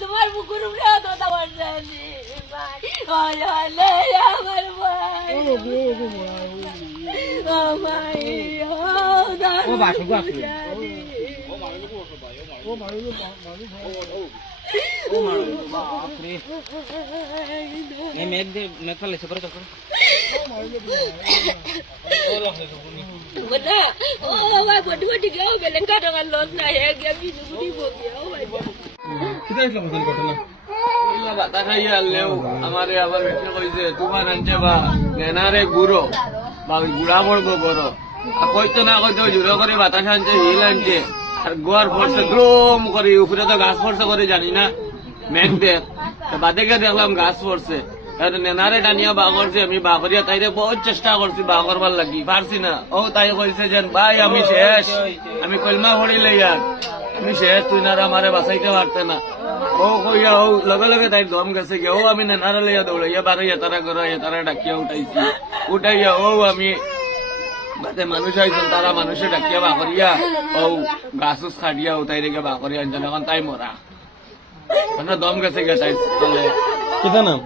তোমার বুকুর উপরে কথা বলছি ভাই হলে আমার ভাই ও ভাই ও বাসু বাসু ও মারো বাপ রে এই মেঘ ফেলে সেপরে তখন বড়া ও ভাই বড় বড় গেও বেলেন কাটা গেল না হে গে বিজু গুটি বগে ও ভাই কিটা ইসলাম হাসান ঘটনা ইলা বাতা খাইয়া আনলেও আমারে আবার বেশি কইছে তোমার আনছে বা নেনারে গুড়ো বা গুড়া পড়বো গরো কইতো না কইতো জুড়ো করে বাতাস আনছে হিল আনছে আর গোয়ার ফোর্সে গ্রোম করে উপরে তো গাছ ফোর্সে করে জানি না মেঘ দেখ বাদে গিয়ে দেখলাম গাছ পড়ছে নেনারে টানিয়া বা করছে আমি বা করিয়া তাইরে বহুত চেষ্টা করছি বা করবার লাগি পারছি না ও তাই কইছে যে ভাই আমি শেষ আমি কলমা ভরি লইয়ার আমি শেষ তুই না আমারে বাঁচাইতে পারতে না ও কইয়া ও লগে লগে তাই দম গেছে গে ও আমি নেনারে লইয়া দৌড়াইয়া বারইয়া তারা গড়াইয়া তারা ডাকিয়া উঠাইছি উঠাইয়া ও আমি বাদে মানুষ আইছেন তারা মানুষে ডাকিয়া বা করিয়া ও গাছ খাটিয়া উঠাই রেখে বা করিয়া আনছেন এখন তাই মরা মানে দম গেছে গে তাই তলে কিটা নাম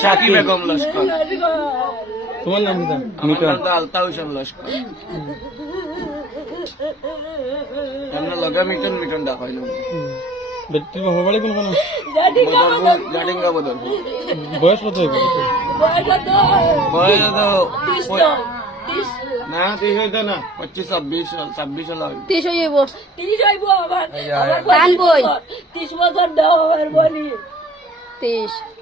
শাকি বেগম লস্কর তোমার নাম কিটা আমার নাম তো আলতা হোসেন লস্কর আমরা লগা মিটন মিটন দেখাইলাম বেটির বাবা বাড়ি কোন কোন জাডিঙ্গা বদল বয়স কত হইবে বয়স তো না 30 না 25 26 হলো 30 হইব 30 হইব আমার আমার 30 বছর দাও আমার বলি 30